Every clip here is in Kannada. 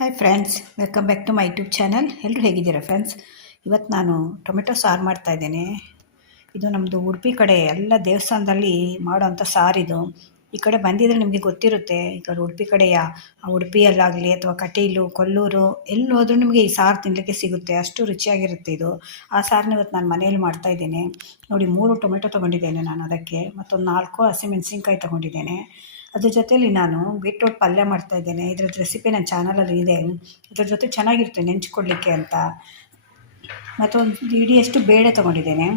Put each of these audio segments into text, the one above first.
Hi friends, welcome back to my YouTube channel. ಎಲ್ಲರೂ ಹೇಗಿದ್ದೀರಾ ಫ್ರೆಂಡ್ಸ್? ಇವತ್ತು ನಾನು ಟೊಮೆಟೊ ಸಾರು ಮಾಡ್ತಾಯಿದ್ದೇನೆ. ಇದು ನಮ್ಮದು ಉಡುಪಿ ಕಡೆ ಎಲ್ಲ ದೇವಸ್ಥಾನದಲ್ಲಿ ಮಾಡೋವಂಥ ಸಾರಿದು. ಈ ಕಡೆ ಬಂದಿದ್ದರೆ ನಿಮಗೆ ಗೊತ್ತಿರುತ್ತೆ. ಈ ಕಡೆ ಉಡುಪಿ ಕಡೆಯ ಉಡುಪಿಯಲ್ಲಾಗಲಿ ಅಥವಾ ಕಟೀಲು, ಕೊಲ್ಲೂರು ಎಲ್ಲಿ ಹೋದ್ರೂ ನಿಮಗೆ ಈ ಸಾರು ತಿನ್ನಲಿಕ್ಕೆ ಸಿಗುತ್ತೆ. ಅಷ್ಟು ರುಚಿಯಾಗಿರುತ್ತೆ ಇದು. ಆ ಸಾರನ್ನ ಇವತ್ತು ನಾನು ಮನೆಯಲ್ಲಿ ಮಾಡ್ತಾಯಿದ್ದೇನೆ. ನೋಡಿ, 3 ಟೊಮೆಟೊ ತೊಗೊಂಡಿದ್ದೇನೆ ನಾನು. ಅದಕ್ಕೆ ಮತ್ತೊಂದು 4 ಹಸಿಮೆಣಸಿನ್ಕಾಯಿ ತೊಗೊಂಡಿದ್ದೇನೆ. ಅದ್ರ ಜೊತೆಯಲ್ಲಿ ನಾನು ಬೀಟ್ರೋಟ್ ಪಲ್ಯ ಮಾಡ್ತಾಯಿದ್ದೇನೆ. ಇದ್ರದ್ದು ರೆಸಿಪಿ ನನ್ನ ಚಾನಲಲ್ಲಿ ಇದೆ. ಇದ್ರ ಜೊತೆ ಚೆನ್ನಾಗಿರುತ್ತೆ ನೆಂಚ್ಕೊಡ್ಲಿಕ್ಕೆ ಅಂತ. ಮತ್ತೊಂದು ಇಡಿಯಷ್ಟು ಬೇಳೆ ತೊಗೊಂಡಿದ್ದೇನೆ.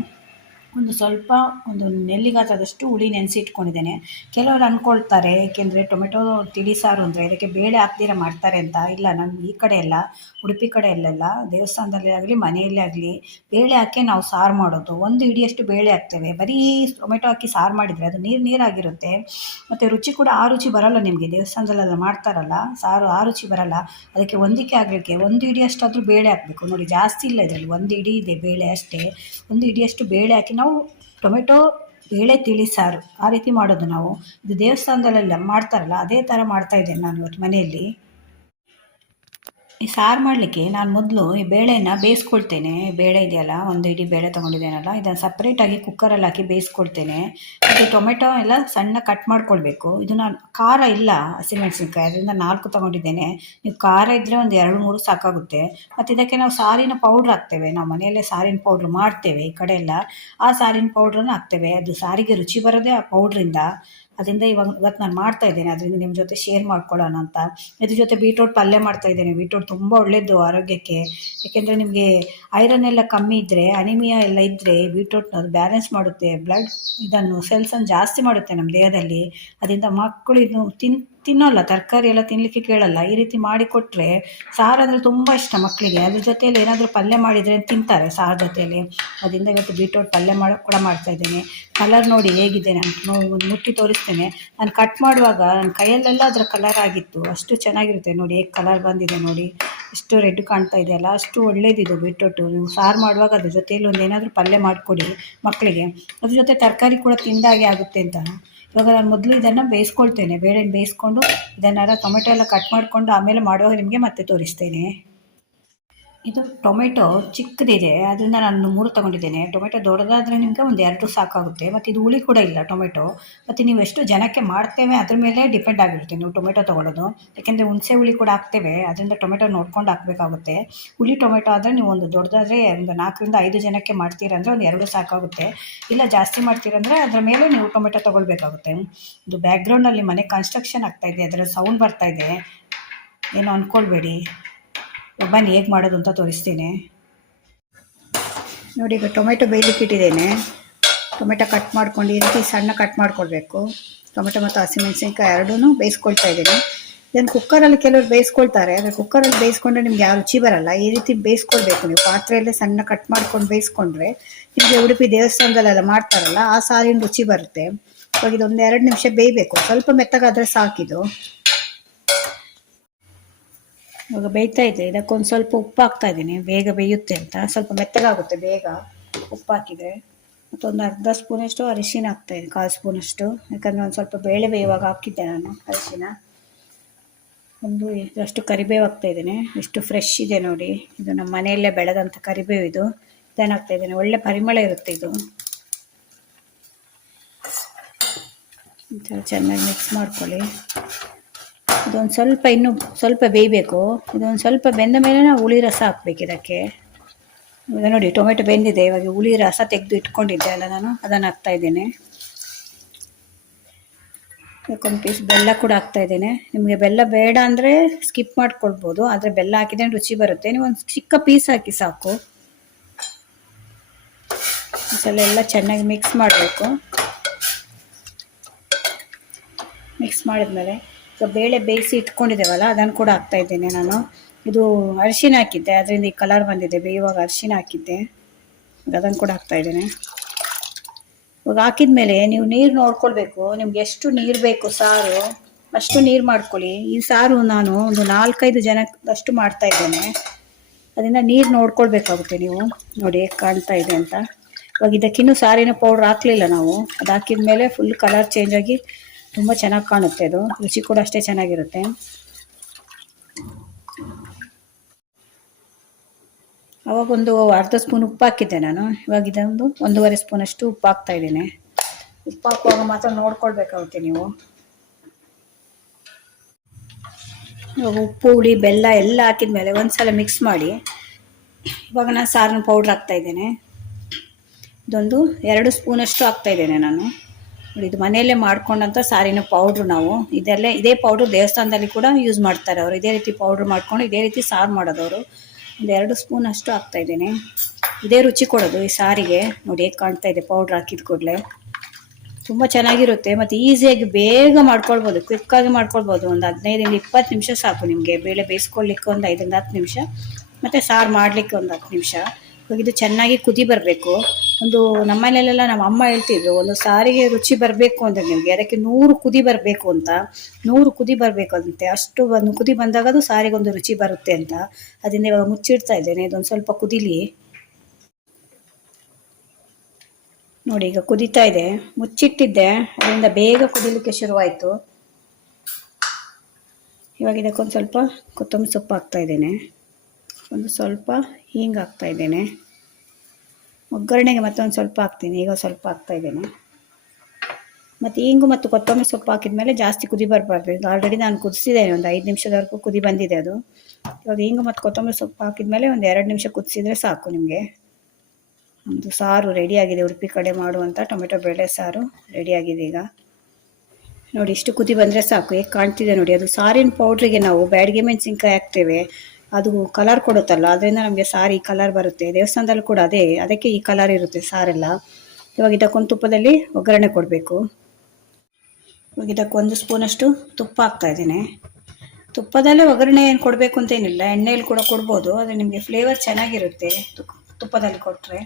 ಒಂದು ನೆಲ್ಲಿಗಾತದಷ್ಟು ಹುಳಿ ನೆನೆಸಿ ಇಟ್ಕೊಂಡಿದ್ದೇನೆ. ಕೆಲವರು ಅಂದ್ಕೊಳ್ತಾರೆ, ಏಕೆಂದರೆ ಟೊಮೆಟೊ ತಿಳಿ ಸಾರು ಅಂದರೆ ಇದಕ್ಕೆ ಬೇಳೆ ಹಾಕ್ದಿರ ಮಾಡ್ತಾರೆ ಅಂತ. ಇಲ್ಲ, ನಮ್ಮ ಈ ಕಡೆ ಎಲ್ಲ, ಉಡುಪಿ ಕಡೆ ಅಲ್ಲೆಲ್ಲ ದೇವಸ್ಥಾನದಲ್ಲಿ ಆಗಲಿ ಮನೆಯಲ್ಲೇ ಆಗಲಿ ಬೇಳೆ ಹಾಕಿ ನಾವು ಸಾರು ಮಾಡೋದು. 1 ಹಿಡಿಯಷ್ಟು ಬೇಳೆ ಹಾಕ್ತೇವೆ. ಬರೀ ಟೊಮೆಟೊ ಹಾಕಿ ಸಾರು ಮಾಡಿದರೆ ಅದು ನೀರಾಗಿರುತ್ತೆ. ಮತ್ತು ರುಚಿ ಕೂಡ ಆ ರುಚಿ ಬರೋಲ್ಲ ನಿಮಗೆ. ದೇವಸ್ಥಾನದಲ್ಲೆಲ್ಲ ಮಾಡ್ತಾರಲ್ಲ ಸಾರು, ಆ ರುಚಿ ಬರೋಲ್ಲ. ಅದಕ್ಕೆ ಹೊಂದಿಕೆ ಆಗಲಿಕ್ಕೆ 1 ಹಿಡಿಯಷ್ಟಾದರೂ ಬೇಳೆ ಹಾಕಬೇಕು. ನೋಡಿ, ಜಾಸ್ತಿ ಇಲ್ಲ ಇದರಲ್ಲಿ, 1 ಹಿಡಿ ಇದೆ ಬೇಳೆ ಅಷ್ಟೇ. 1 ಹಿಡಿಯಷ್ಟು ಬೇಳೆ ಹಾಕಿ ನಾವು ಟೊಮೆಟೊ ಬೇಳೆ ತಿಳಿ ಸಾರು ಆ ರೀತಿ ಮಾಡೋದು ನಾವು. ಇದು ದೇವಸ್ಥಾನದಲ್ಲೆಲ್ಲ ಮಾಡ್ತಾರಲ್ಲ ಅದೇ ಥರ ಮಾಡ್ತಾಯಿದ್ದೇನೆ ನಾನು ಇವತ್ತು ಮನೆಯಲ್ಲಿ. ಈ ಸಾರು ಮಾಡಲಿಕ್ಕೆ ನಾನು ಮೊದಲು ಈ ಬೇಳೆನ ಬೇಯಿಸ್ಕೊಳ್ತೇನೆ. ಬೇಳೆ ಇದೆಯಲ್ಲ, 1 ಹಿಡಿ ಬೇಳೆ ತೊಗೊಂಡಿದ್ದೇನಲ್ಲ, ಇದನ್ನು ಸಪ್ರೇಟಾಗಿ ಕುಕ್ಕರಲ್ಲಿ ಹಾಕಿ ಬೇಯಿಸ್ಕೊಳ್ತೇನೆ. ಮತ್ತು ಟೊಮೆಟೊ ಎಲ್ಲ ಸಣ್ಣ ಕಟ್ ಮಾಡ್ಕೊಳ್ಬೇಕು. ಇದು ನಾನು ಖಾರ ಇಲ್ಲ ಹಸಿಮೆಣಸಿನ್ಕಾಯಿ, ಅದರಿಂದ 4 ತೊಗೊಂಡಿದ್ದೇನೆ. ನೀವು ಖಾರ ಇದ್ದರೆ ಒಂದು 2-3 ಸಾಕಾಗುತ್ತೆ. ಮತ್ತು ಇದಕ್ಕೆ ನಾವು ಸಾರಿನ ಪೌಡ್ರ್ ಹಾಕ್ತೇವೆ. ನಾವು ಮನೆಯಲ್ಲೇ ಸಾರಿನ ಪೌಡ್ರ್ ಮಾಡ್ತೇವೆ ಈ ಕಡೆ ಎಲ್ಲ. ಆ ಸಾರಿನ ಪೌಡ್ರನ್ನು ಹಾಕ್ತೇವೆ. ಅದು ಸಾರಿಗೆ ರುಚಿ ಬರೋದೇ ಆ ಪೌಡ್ರಿಂದ. ಅದರಿಂದ ಇವತ್ತು ನಾನು ಮಾಡ್ತಾಯಿದ್ದೇನೆ. ಅದರಿಂದ ನಿಮ್ಮ ಜೊತೆ ಶೇರ್ ಮಾಡ್ಕೊಳ್ಳೋಣ ಅಂತ. ಇದ್ರ ಜೊತೆ ಬೀಟ್ರೋಟ್ ಪಲ್ಯ ಮಾಡ್ತಾಯಿದ್ದೇನೆ. ಬೀಟ್ರೋಟ್ ತುಂಬ ಒಳ್ಳೆಯದು ಆರೋಗ್ಯಕ್ಕೆ. ಏಕೆಂದರೆ ನಿಮಗೆ ಐರನ್ ಎಲ್ಲ ಕಮ್ಮಿ ಇದ್ದರೆ, ಅನಿಮಿಯಾ ಎಲ್ಲ ಇದ್ದರೆ ಬೀಟ್ರೋಟ್ ಅದು ಬ್ಯಾಲೆನ್ಸ್ ಮಾಡುತ್ತೆ. ಬ್ಲಡ್ ಇದನ್ನು ಸೆಲ್ಸನ್ನು ಜಾಸ್ತಿ ಮಾಡುತ್ತೆ ನಮ್ಮ ದೇಹದಲ್ಲಿ. ಅದರಿಂದ ಮಕ್ಕಳು ಇದು ತಿನ್ನೋಲ್ಲ, ತರಕಾರಿ ಎಲ್ಲ ತಿನ್ನಲಿಕ್ಕೆ ಕೇಳಲ್ಲ. ಈ ರೀತಿ ಮಾಡಿಕೊಟ್ರೆ, ಸಾರು ಅಂದರೆ ತುಂಬ ಇಷ್ಟ ಮಕ್ಕಳಿಗೆ. ಅದ್ರ ಜೊತೆಯಲ್ಲಿ ಏನಾದರೂ ಪಲ್ಯ ಮಾಡಿದರೆ ತಿಂತಾರೆ ಸಾರು ಜೊತೆಯಲ್ಲಿ. ಅದರಿಂದ ಇವತ್ತು ಬೀಟ್ರೋಟ್ ಪಲ್ಯ ಕೂಡ ಮಾಡ್ತಾಯಿದ್ದೇನೆ. ಕಲರ್ ನೋಡಿ ಹೇಗಿದೆ, ನಾನು ಮುಟ್ಟಿ ತೋರಿಸ್ತೇನೆ. ನಾನು ಕಟ್ ಮಾಡುವಾಗ ನನ್ನ ಕೈಯಲ್ಲೆಲ್ಲ ಅದರ ಕಲರ್ ಆಗಿತ್ತು. ಅಷ್ಟು ಚೆನ್ನಾಗಿರುತ್ತೆ ನೋಡಿ, ಹೇಗೆ ಕಲರ್ ಬಂದಿದೆ ನೋಡಿ. ಎಷ್ಟು ರೆಡ್ ಕಾಣ್ತಾ ಇದೆಯಲ್ಲ, ಅಷ್ಟು ಒಳ್ಳೇದಿದು ಬೀಟ್ರೋಟು. ನೀವು ಸಾರು ಮಾಡುವಾಗ ಅದ್ರ ಜೊತೆಯಲ್ಲಿ ಒಂದು ಏನಾದರೂ ಪಲ್ಯ ಮಾಡಿಕೊಡಿ ಮಕ್ಕಳಿಗೆ. ಅದ್ರ ಜೊತೆ ತರಕಾರಿ ಕೂಡ ತಿಂದಾಗೆ ಆಗುತ್ತೆ ಅಂತ. ಇವಾಗ ನಾನು ಮೊದಲು ಇದನ್ನು ಬೇಯಿಸ್ಕೊಳ್ತೇನೆ. ಬೇಳೆನ ಬೇಯಿಸ್ಕೊಂಡು ಇದನ್ನೆಲ್ಲ ಟೊಮೆಟೊ ಎಲ್ಲ ಕಟ್ ಮಾಡಿಕೊಂಡು ಆಮೇಲೆ ಮಾಡುವಾಗ ನಿಮಗೆ ಮತ್ತೆ ತೋರಿಸ್ತೇನೆ. ಇದು ಟೊಮೆಟೊ ಚಿಕ್ಕದಿದೆ, ಅದರಿಂದ ನಾನು 3 ತೊಗೊಂಡಿದ್ದೇನೆ. ಟೊಮೆಟೊ ದೊಡ್ಡದಾದರೆ ನಿಮಗೆ ಒಂದು 2 ಸಾಕಾಗುತ್ತೆ. ಮತ್ತು ಇದು ಹುಳಿ ಕೂಡ ಇಲ್ಲ ಟೊಮೆಟೊ. ಮತ್ತು ನೀವು ಎಷ್ಟು ಜನಕ್ಕೆ ಮಾಡ್ತೇವೆ ಅದ್ರ ಮೇಲೆ ಡಿಪೆಂಡ್ ಆಗಿರುತ್ತೆ ನೀವು ಟೊಮೆಟೊ ತೊಗೊಳ್ಳೋದು. ಯಾಕೆಂದರೆ ಹುಣಸೆ ಹುಳಿ ಕೂಡ ಹಾಕ್ತೇವೆ, ಅದರಿಂದ ಟೊಮೆಟೊ ನೋಡ್ಕೊಂಡು ಹಾಕಬೇಕಾಗುತ್ತೆ. ಹುಳಿ ಟೊಮೆಟೊ ಆದರೆ ನೀವು ಒಂದು ದೊಡ್ಡದಾದರೆ ಒಂದು 4-5 ಜನಕ್ಕೆ ಮಾಡ್ತೀರಂದರೆ ಒಂದು 2 ಸಾಕಾಗುತ್ತೆ. ಇಲ್ಲ ಜಾಸ್ತಿ ಮಾಡ್ತೀರಂದರೆ ಅದರ ಮೇಲೆ ನೀವು ಟೊಮೆಟೊ ತೊಗೊಳ್ಬೇಕಾಗುತ್ತೆ. ಇದು ಬ್ಯಾಕ್ಗ್ರೌಂಡಲ್ಲಿ ಮನೆ ಕನ್ಸ್ಟ್ರಕ್ಷನ್ ಆಗ್ತಾಯಿದೆ, ಅದರ ಸೌಂಡ್ ಬರ್ತಾಯಿದೆ, ಏನೋ ಅಂದ್ಕೊಳ್ಬೇಡಿ. ಬನ್ನಿ ಹೇಗೆ ಮಾಡೋದು ಅಂತ ತೋರಿಸ್ತೀನಿ ನೋಡಿ. ಈಗ ಟೊಮೆಟೊ ಬೇಯಲಿಕ್ಕೆ ಇಟ್ಟಿದ್ದೇನೆ. ಟೊಮೆಟೊ ಕಟ್ ಮಾಡ್ಕೊಂಡು ಈ ರೀತಿ ಸಣ್ಣ ಕಟ್ ಮಾಡ್ಕೊಳ್ಬೇಕು. ಟೊಮೆಟೊ ಮತ್ತು ಹಸಿಮೆಣಸಿನ್ಕಾಯಿ ಎರಡೂ ಬೇಯಿಸ್ಕೊಳ್ತಾ ಇದ್ದೀನಿ. ಇದನ್ನು ಕುಕ್ಕರಲ್ಲಿ ಕೆಲವರು ಬೇಯಿಸ್ಕೊಳ್ತಾರೆ. ಆದರೆ ಕುಕ್ಕರಲ್ಲಿ ಬೇಯಿಸ್ಕೊಂಡ್ರೆ ನಿಮ್ಗೆ ಯಾವ ರುಚಿ ಬರಲ್ಲ. ಈ ರೀತಿ ಬೇಯಿಸ್ಕೊಳ್ಬೇಕು ನೀವು. ಪಾತ್ರೆಯಲ್ಲೇ ಸಣ್ಣ ಕಟ್ ಮಾಡ್ಕೊಂಡು ಬೇಯಿಸ್ಕೊಂಡ್ರೆ ನಿಮಗೆ ಉಡುಪಿ ದೇವಸ್ಥಾನದಲ್ಲೆಲ್ಲ ಮಾಡ್ತಾರಲ್ಲ ಆ ಸಾರಿನ ರುಚಿ ಬರುತ್ತೆ. ಇವಾಗ ಇದೊಂದು 2 ನಿಮಿಷ ಬೇಯಬೇಕು. ಸ್ವಲ್ಪ ಮೆತ್ತಗಾದರೆ ಸಾಕಿದು. ಇವಾಗ ಬೇಯ್ತಾ ಇದೆ. ಇದಕ್ಕೊಂದು ಸ್ವಲ್ಪ ಉಪ್ಪು ಹಾಕ್ತಾ ಇದ್ದೀನಿ, ಬೇಗ ಬೇಯುತ್ತೆ ಅಂತ. ಸ್ವಲ್ಪ ಮೆತ್ತಗಾಗುತ್ತೆ ಬೇಗ ಉಪ್ಪು ಹಾಕಿದರೆ. ಮತ್ತೊಂದು ಅರ್ಧ ಸ್ಪೂನಷ್ಟು ಅರಿಶಿನ ಹಾಕ್ತಾಯಿದ್ದೀನಿ, 1/4 ಸ್ಪೂನಷ್ಟು. ಯಾಕಂದರೆ ಒಂದು ಸ್ವಲ್ಪ ಬೇಳೆ ಬೇಯುವಾಗ ಹಾಕಿದ್ದೆ ನಾನು ಅರಿಶಿನ. ಒಂದು ಇದಷ್ಟು ಕರಿಬೇವು ಹಾಕ್ತಾಯಿದ್ದೀನಿ. ಎಷ್ಟು ಫ್ರೆಶ್ ಇದೆ ನೋಡಿ. ಇದು ನಮ್ಮ ಮನೆಯಲ್ಲೇ ಬೆಳೆದಂಥ ಕರಿಬೇವು ಇದು. ಇದನ್ನು ಹಾಕ್ತಾಯಿದ್ದೀನಿ. ಒಳ್ಳೆ ಪರಿಮಳ ಇರುತ್ತೆ ಇದು. ಚೆನ್ನಾಗಿ ಮಿಕ್ಸ್ ಮಾಡ್ಕೊಳ್ಳಿ. ಇದೊಂದು ಸ್ವಲ್ಪ ಇನ್ನೂ ಸ್ವಲ್ಪ ಬೇಯಬೇಕು. ಇದೊಂದು ಸ್ವಲ್ಪ ಬೆಂದ ಮೇಲೆ ನಾವು ಹುಳಿ ರಸ ಹಾಕ್ಬೇಕು ಇದಕ್ಕೆ. ಇವಾಗ ನೋಡಿ ಟೊಮೆಟೊ ಬೆಂದಿದೆ. ಇವಾಗ ಹುಳಿ ರಸ ತೆಗೆದು ಇಟ್ಕೊಂಡಿದ್ದೆ ಅಲ್ಲ ನಾನು, ಅದನ್ನು ಹಾಕ್ತಾಯಿದ್ದೇನೆ. ಒಂದು ಪೀಸ್ ಬೆಲ್ಲ ಕೂಡ ಹಾಕ್ತಾಯಿದ್ದೇನೆ. ನಿಮಗೆ ಬೆಲ್ಲ ಬೇಡ ಅಂದರೆ ಸ್ಕಿಪ್ ಮಾಡ್ಕೊಳ್ಬೋದು, ಆದರೆ ಬೆಲ್ಲ ಹಾಕಿದ್ರೆ ರುಚಿ ಬರುತ್ತೆ. ನೀವು ಒಂದು ಚಿಕ್ಕ ಪೀಸ್ ಹಾಕಿ ಸಾಕು. ಎಲ್ಲ ಚೆನ್ನಾಗಿ ಮಿಕ್ಸ್ ಮಾಡಬೇಕು. ಮಿಕ್ಸ್ ಮಾಡಿದ್ಮೇಲೆ ಈಗ ಬೇಳೆ ಬೇಯಿಸಿ ಇಟ್ಕೊಂಡಿದ್ದೇವಲ್ಲ ಅದನ್ನು ಕೂಡ ಹಾಕ್ತಾಯಿದ್ದೇನೆ ನಾನು. ಇದು ಅರಿಶಿನ ಹಾಕಿದ್ದೆ, ಅದರಿಂದ ಈ ಕಲರ್ ಬಂದಿದೆ. ಬೇಯುವಾಗ ಅರಿಶಿನ ಹಾಕಿದ್ದೆ, ಅದನ್ನು ಕೂಡ ಹಾಕ್ತಾಯಿದ್ದೇನೆ. ಇವಾಗ ಹಾಕಿದ ಮೇಲೆ ನೀವು ನೀರು ನೋಡ್ಕೊಳ್ಬೇಕು. ನಿಮ್ಗೆ ಎಷ್ಟು ನೀರು ಬೇಕು ಸಾರು ಅಷ್ಟು ನೀರು ಮಾಡ್ಕೊಳ್ಳಿ. ಈ ಸಾರು ನಾನು ಒಂದು 4-5 ಜನದಷ್ಟು ಮಾಡ್ತಾಯಿದ್ದೇನೆ. ಅದರಿಂದ ನೀರು ನೋಡ್ಕೊಳ್ಬೇಕಾಗುತ್ತೆ ನೀವು. ನೋಡಿ ಹೇಗೆ ಕಾಣ್ತಾ ಇದೆ ಅಂತ. ಇವಾಗ ಇದಕ್ಕಿನ್ನೂ ಸಾರಿನ ಪೌಡ್ರ್ ಹಾಕಲಿಲ್ಲ ನಾವು. ಅದು ಹಾಕಿದ ಮೇಲೆ ಫುಲ್ ಕಲರ್ ಚೇಂಜ್ ಆಗಿ ತುಂಬ ಚೆನ್ನಾಗಿ ಕಾಣುತ್ತೆ. ಅದು ರುಚಿ ಕೂಡ ಅಷ್ಟೇ ಚೆನ್ನಾಗಿರುತ್ತೆ. ಅವಾಗೊಂದು ಅರ್ಧ ಸ್ಪೂನ್ ಉಪ್ಪು ಹಾಕಿದ್ದೆ ನಾನು. ಇವಾಗ ಇದೊಂದು 1.5 ಸ್ಪೂನಷ್ಟು ಉಪ್ಪು ಹಾಕ್ತಾ ಇದ್ದೇನೆ. ಉಪ್ಪು ಹಾಕುವಾಗ ಮಾತ್ರ ನೋಡ್ಕೊಳ್ಬೇಕಾಗುತ್ತೆ ನೀವು. ಇವಾಗ ಉಪ್ಪು ಹುಳಿ ಬೆಲ್ಲ ಎಲ್ಲ ಹಾಕಿದ್ಮೇಲೆ ಒಂದ್ಸಲ ಮಿಕ್ಸ್ ಮಾಡಿ ಇವಾಗ ನಾನು ಸಾರಿನ ಪೌಡ್ರ್ ಹಾಕ್ತಾ ಇದ್ದೇನೆ. ಇದೊಂದು 2 ಸ್ಪೂನಷ್ಟು ಹಾಕ್ತಾ ಇದ್ದೇನೆ ನಾನು. ನೋಡಿ, ಇದು ಮನೆಯಲ್ಲೇ ಮಾಡ್ಕೊಂಡಂಥ ಸಾರಿನ ಪೌಡ್ರು. ನಾವು ಇದೇ ಪೌಡ್ರು ದೇವಸ್ಥಾನದಲ್ಲಿ ಕೂಡ ಯೂಸ್ ಮಾಡ್ತಾರೆ ಅವರು. ಇದೇ ರೀತಿ ಪೌಡ್ರ್ ಮಾಡ್ಕೊಂಡು ಇದೇ ರೀತಿ ಸಾರು ಮಾಡೋದವರು. ಒಂದು 2 ಸ್ಪೂನ್ ಅಷ್ಟು ಹಾಕ್ತಾ ಇದ್ದೇನೆ. ಇದೇ ರುಚಿ ಕೊಡೋದು ಈ ಸಾರಿಗೆ. ನೋಡಿ ಹೇಗೆ ಕಾಣ್ತಾ ಇದೆ ಪೌಡ್ರ್ ಹಾಕಿದ ಕೂಡಲೇ. ತುಂಬ ಚೆನ್ನಾಗಿರುತ್ತೆ ಮತ್ತು ಈಸಿಯಾಗಿ ಬೇಗ ಮಾಡ್ಕೊಳ್ಬೋದು, ಕ್ವಿಕ್ಕಾಗಿ ಮಾಡ್ಕೊಳ್ಬೋದು. ಒಂದು 15-20 ನಿಮಿಷ ಸಾಕು ನಿಮಗೆ. ಬೇಳೆ ಬೇಯಿಸ್ಕೊಳ್ಳಿಕ್ಕೆ ಒಂದು 5-10 ನಿಮಿಷ, ಮತ್ತು ಸಾರು ಮಾಡಲಿಕ್ಕೆ ಒಂದು 10 ನಿಮಿಷ. ಇವಾಗ ಇದು ಚೆನ್ನಾಗಿ ಕುದಿ ಬರಬೇಕು. ಒಂದು ನಮ್ಮನೇಲೆಲ್ಲ ನಮ್ಮ ಅಮ್ಮ ಹೇಳ್ತಿದ್ರು, ಒಂದು ಸಾರಿಗೆ ರುಚಿ ಬರಬೇಕು ಅಂದರೆ ನಿಮಗೆ ಅದಕ್ಕೆ 100 ಕುದಿ ಬರಬೇಕು ಅಂತ. 100 ಕುದಿ ಬರಬೇಕು ಅಂತೆ. ಅಷ್ಟು ಒಂದು ಕುದಿ ಬಂದಾಗ ಅದು ಸಾರಿಗೆ ಒಂದು ರುಚಿ ಬರುತ್ತೆ ಅಂತ. ಅದರಿಂದ ಇವಾಗ ಮುಚ್ಚಿಡ್ತಾ ಇದ್ದೇನೆ, ಇದೊಂದು ಸ್ವಲ್ಪ ಕುದಿಲಿ. ನೋಡಿ ಈಗ ಕುದೀತಾ ಇದೆ. ಮುಚ್ಚಿಟ್ಟಿದ್ದೆ, ಅದರಿಂದ ಬೇಗ ಕುದಿಲಿಕ್ಕೆ ಶುರುವಾಯಿತು. ಇವಾಗ ಇದಕ್ಕೊಂದು ಸ್ವಲ್ಪ ಕೊತ್ತಂಬರಿ ಸೊಪ್ಪು ಹಾಕ್ತಾ ಇದ್ದೇನೆ. ಒಂದು ಸ್ವಲ್ಪ ಹೀಂಗೆ ಹಾಕ್ತಾ ಇದ್ದೇನೆ. ಒಗ್ಗರಣೆಗೆ ಮತ್ತೊಂದು ಸ್ವಲ್ಪ ಹಾಕ್ತೀನಿ. ಈಗ ಸ್ವಲ್ಪ ಹಾಕ್ತಾ ಇದ್ದೇನೆ. ಮತ್ತು ಹಿಂಗು ಮತ್ತು ಕೊತ್ತಂಬರಿ ಸೊಪ್ಪು ಹಾಕಿದ ಮೇಲೆ ಜಾಸ್ತಿ ಕುದಿ ಬರಬಾರ್ದು. ಈಗ ಆಲ್ರೆಡಿ ನಾನು ಕುದಿಸಿದ್ದೇನೆ, ಒಂದು 5 ನಿಮಿಷದವರೆಗೂ ಕುದಿ ಬಂದಿದೆ ಅದು. ಇವಾಗ ಹಿಂಗು ಮತ್ತು ಕೊತ್ತಂಬರಿ ಸೊಪ್ಪು ಹಾಕಿದ ಮೇಲೆ ಒಂದು 2 ನಿಮಿಷ ಕುದಿಸಿದ್ರೆ ಸಾಕು ನಿಮಗೆ. ಒಂದು ಸಾರು ರೆಡಿಯಾಗಿದೆ. ಉಡುಪಿ ಕಡೆ ಮಾಡುವಂಥ ಟೊಮೆಟೊ ಬೇಳೆ ಸಾರು ರೆಡಿಯಾಗಿದೆ. ಈಗ ನೋಡಿ, ಇಷ್ಟು ಕುದಿ ಬಂದರೆ ಸಾಕು. ಹೇಗೆ ಕಾಣ್ತಿದೆ ನೋಡಿ. ಅದು ಸಾರಿನ ಪೌಡ್ರಿಗೆ ನಾವು ಬ್ಯಾಡಗೆ ಮೆಣಸಿನ್ಕಾಯಿ ಹಾಕ್ತೇವೆ, ಅದು ಕಲರ್ ಕೊಡುತ್ತಲ್ಲ, ಅದರಿಂದ ನಮಗೆ ಸಾರು ಈ ಕಲರ್ ಬರುತ್ತೆ. ದೇವಸ್ಥಾನದಲ್ಲೂ ಕೂಡ ಅದಕ್ಕೆ ಈ ಕಲರ್ ಇರುತ್ತೆ ಸಾರೆಲ್ಲ. ಇವಾಗ ಇದಕ್ಕೊಂದು ತುಪ್ಪದಲ್ಲಿ ಒಗ್ಗರಣೆ ಕೊಡಬೇಕು. ಇವಾಗ ಇದಕ್ಕೆ 1 ಸ್ಪೂನಷ್ಟು ತುಪ್ಪ ಹಾಕ್ತಾ ಇದ್ದೇನೆ. ತುಪ್ಪದಲ್ಲೇ ಒಗ್ಗರಣೆ ಏನು ಕೊಡಬೇಕು ಅಂತೇನಿಲ್ಲ, ಎಣ್ಣೆಯಲ್ಲಿ ಕೂಡ ಕೊಡ್ಬೋದು. ಆದರೆ ನಿಮಗೆ ಫ್ಲೇವರ್ ಚೆನ್ನಾಗಿರುತ್ತೆ ತುಪ್ಪದಲ್ಲಿ ಕೊಟ್ಟರೆ.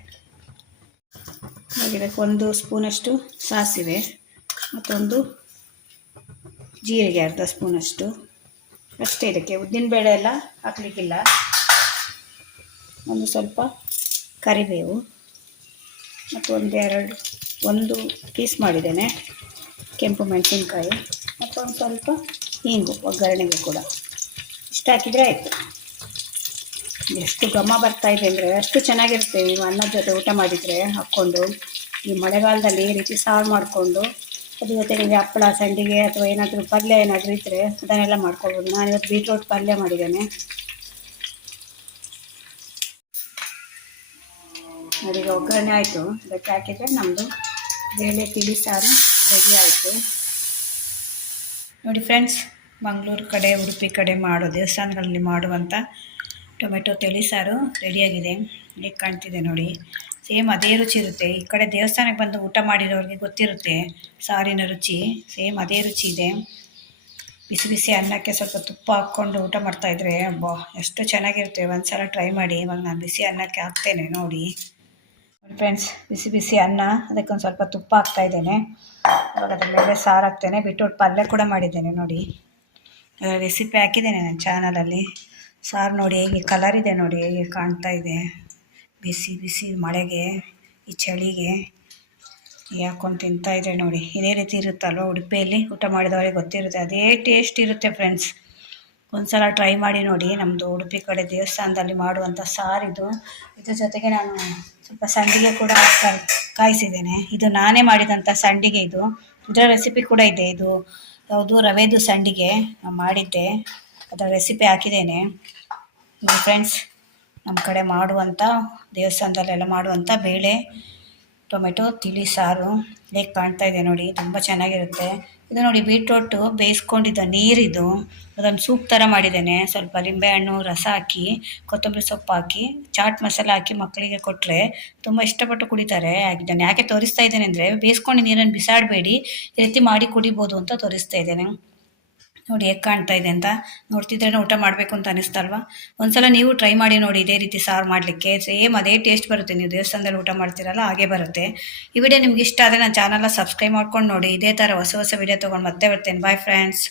ಇದಕ್ಕೆ 1 ಸ್ಪೂನಷ್ಟು ಸಾಸಿವೆ, ಮತ್ತೊಂದು ಜೀರಿಗೆ ಅರ್ಧ ಸ್ಪೂನಷ್ಟು ಅಷ್ಟೇ. ಇದಕ್ಕೆ ಉದ್ದಿನಬೇಳೆ ಎಲ್ಲ ಹಾಕಲಿಕ್ಕಿಲ್ಲ. ಒಂದು ಸ್ವಲ್ಪ ಕರಿಬೇವು ಮತ್ತು ಒಂದು ಪೀಸ್ ಮಾಡಿದ್ದೇನೆ ಕೆಂಪು ಮೆಣಸಿನ್ಕಾಯಿ, ಮತ್ತೊಂದು ಸ್ವಲ್ಪ ಹಿಂಗು ಒಗ್ಗರಣೆಗೆ ಕೂಡ. ಇಷ್ಟು ಹಾಕಿದರೆ ಆಯಿತು. ಎಷ್ಟು ಘಮ ಬರ್ತಾ ಇದೆ ಅಂದರೆ ಅಷ್ಟು ಚೆನ್ನಾಗಿರುತ್ತೆ. ನೀವು ಅನ್ನದ ಜೊತೆ ಊಟ ಮಾಡಿದರೆ ಹಾಕ್ಕೊಂಡು, ಈ ಮಳೆಗಾಲದಲ್ಲಿ ಈ ರೀತಿ ಸಾರು ಮಾಡಿಕೊಂಡು ಅದ್ರ ಜೊತೆಗೆ ಹಪ್ಪಳ, ಸಂಡಿಗೆ ಅಥವಾ ಏನಾದರೂ ಪಲ್ಯ ಏನಾದರೂ ಇದ್ದರೆ ಅದನ್ನೆಲ್ಲ ಮಾಡ್ಕೊಳ್ಬೋದು. ನಾನಿವತ್ತು ಬೀಟ್ರೋಟ್ ಪಲ್ಯ ಮಾಡಿದ್ದೇನೆ. ಅದೀಗ ಒಗ್ಗರಣೆ ಆಯಿತು. ಇದಕ್ಕೆ ಹಾಕಿದರೆ ನಮ್ಮದು ಬೇಳೆ ತಿಳಿ ಸಾರು ರೆಡಿ ಆಯಿತು. ನೋಡಿ ಫ್ರೆಂಡ್ಸ್, ಮಂಗಳೂರು ಕಡೆ ಉಡುಪಿ ಕಡೆ ದೇವಸ್ಥಾನಗಳಲ್ಲಿ ಮಾಡುವಂಥ ಟೊಮೆಟೊ ತಿಳಿ ಸಾರು ರೆಡಿಯಾಗಿದೆ. ಹೇಗೆ ಕಾಣ್ತಿದೆ ನೋಡಿ. ಸೇಮ್ ಅದೇ ರುಚಿ ಇರುತ್ತೆ. ಈ ಕಡೆ ದೇವಸ್ಥಾನಕ್ಕೆ ಬಂದು ಊಟ ಮಾಡಿರೋರಿಗೆ ಗೊತ್ತಿರುತ್ತೆ ಸಾರಿನ ರುಚಿ. ಸೇಮ್ ಅದೇ ರುಚಿ ಇದೆ. ಬಿಸಿ ಬಿಸಿ ಅನ್ನಕ್ಕೆ ಸ್ವಲ್ಪ ತುಪ್ಪ ಹಾಕ್ಕೊಂಡು ಊಟ ಮಾಡ್ತಾಯಿದ್ರೆ ಎಷ್ಟು ಚೆನ್ನಾಗಿರುತ್ತೆ. ಒಂದ್ಸಲ ಟ್ರೈ ಮಾಡಿ. ಇವಾಗ ನಾನು ಬಿಸಿ ಅನ್ನಕ್ಕೆ ಹಾಕ್ತೇನೆ ನೋಡಿ. ಫ್ರೆಂಡ್ಸ್, ಬಿಸಿ ಬಿಸಿ ಅನ್ನ, ಅದಕ್ಕೊಂದು ಸ್ವಲ್ಪ ತುಪ್ಪ ಹಾಕ್ತಾ ಇದ್ದೇನೆ. ಇವಾಗ ಅದ್ರ ಮೇಲೆ ಸಾರು ಹಾಕ್ತೇನೆ. ಬಿಟ್ಬಿಟ್ಟು ಪಲ್ಯ ಕೂಡ ಮಾಡಿದ್ದೇನೆ ನೋಡಿ. ರೆಸಿಪಿ ಹಾಕಿದ್ದೇನೆ ನನ್ನ ಚಾನಲಲ್ಲಿ. ಸಾರು ನೋಡಿ ಹೇಗೆ ಕಲರ್ ಇದೆ ನೋಡಿ, ಹೇಗೆ ಕಾಣ್ತಾ ಇದೆ. ಬಿಸಿ ಬಿಸಿ ಮಳೆಗೆ, ಈ ಚಳಿಗೆ ಹಾಕ್ಕೊಂಡು ತಿಂತಾಯಿದ್ರೆ ನೋಡಿ. ಇದೇ ರೀತಿ ಇರುತ್ತಲ್ವ ಉಡುಪಿಯಲ್ಲಿ ಊಟ ಮಾಡಿದವರಿಗೆ ಗೊತ್ತಿರುತ್ತೆ. ಅದೇ ಟೇಸ್ಟ್ ಇರುತ್ತೆ ಫ್ರೆಂಡ್ಸ್. ಒಂದು ಸಲ ಟ್ರೈ ಮಾಡಿ ನೋಡಿ. ನಮ್ಮದು ಉಡುಪಿ ಕಡೆ ದೇವಸ್ಥಾನದಲ್ಲಿ ಮಾಡುವಂಥ ಸಾರಿದು. ಇದ್ರ ಜೊತೆಗೆ ನಾನು ಸ್ವಲ್ಪ ಸಂಡಿಗೆ ಕೂಡ ಕಾಯಿಸಿದ್ದೇನೆ. ಇದು ನಾನೇ ಮಾಡಿದಂಥ ಸಂಡಿಗೆ. ಇದರ ರೆಸಿಪಿ ಕೂಡ ಇದೆ. ಇದು ಯಾವುದು ರವೆದು ಸಂಡಿಗೆ ಮಾಡಿದ್ದೆ, ಅದರ ರೆಸಿಪಿ ಹಾಕಿದ್ದೇನೆ ನೋಡಿ ಫ್ರೆಂಡ್ಸ್. ನಮ್ಮ ಕಡೆ ಮಾಡುವಂಥ ದೇವಸ್ಥಾನದಲ್ಲೆಲ್ಲ ಮಾಡುವಂಥ ಬೇಳೆ ಟೊಮೆಟೊ ತಿಳಿ ಸಾರು ಹೇಗೆ ಕಾಣ್ತಾ ಇದೆ ನೋಡಿ. ತುಂಬ ಚೆನ್ನಾಗಿರುತ್ತೆ. ಇದು ನೋಡಿ, ಬೀಟ್ರೋಟು ಬೇಯಿಸ್ಕೊಂಡಿದ್ದ ನೀರಿದು, ಅದನ್ನು ಸೂಪ್ ಥರ ಮಾಡಿದ್ದೇನೆ. ಸ್ವಲ್ಪ ಲಿಂಬೆಹಣ್ಣು ರಸ ಹಾಕಿ, ಕೊತ್ತಂಬರಿ ಸೊಪ್ಪು ಹಾಕಿ, ಚಾಟ್ ಮಸಾಲ ಹಾಕಿ ಮಕ್ಕಳಿಗೆ ಕೊಟ್ಟರೆ ತುಂಬ ಇಷ್ಟಪಟ್ಟು ಕುಡಿತಾರೆ. ಇದನ್ನು ಯಾಕೆ ತೋರಿಸ್ತಾ ಇದ್ದೇನೆ ಅಂದರೆ, ಬೇಯಿಸ್ಕೊಂಡು ನೀರನ್ನು ಬಿಸಾಡಬೇಡಿ, ಈ ರೀತಿ ಮಾಡಿ ಕುಡಿಬೋದು ಅಂತ ತೋರಿಸ್ತಾ ಇದ್ದೇನೆ ನೋಡಿ. ಹೇಗೆ ಕಾಣ್ತಾ ಇದೆ ಅಂತ ನೋಡ್ತಿದ್ರೆ ಊಟ ಮಾಡಬೇಕು ಅಂತ ಅನಿಸ್ತಲ್ವಾ? ಒಂದ್ಸಲ ನೀವು ಟ್ರೈ ಮಾಡಿ ನೋಡಿ. ಇದೇ ರೀತಿ ಸಾರು ಮಾಡಲಿಕ್ಕೆ ಸೇಮ್ ಅದೇ ಟೇಸ್ಟ್ ಬರುತ್ತೆ. ನೀವು ದೇವಸ್ಥಾನದಲ್ಲಿ ಊಟ ಮಾಡ್ತೀರಲ್ಲ ಹಾಗೆ ಬರುತ್ತೆ. ಈ ವಿಡಿಯೋ ನಿಮ್ಗೆ ಇಷ್ಟ ಆದರೆ ನನ್ನ ಚಾನಲ್ನ ಸಬ್ಸ್ಕ್ರೈಬ್ ಮಾಡ್ಕೊಂಡು ನೋಡಿ. ಇದೇ ಥರ ಹೊಸ ವಿಡಿಯೋ ತೊಗೊಂಡು ಮತ್ತೆ ಬರ್ತೇನೆ. Bye friends.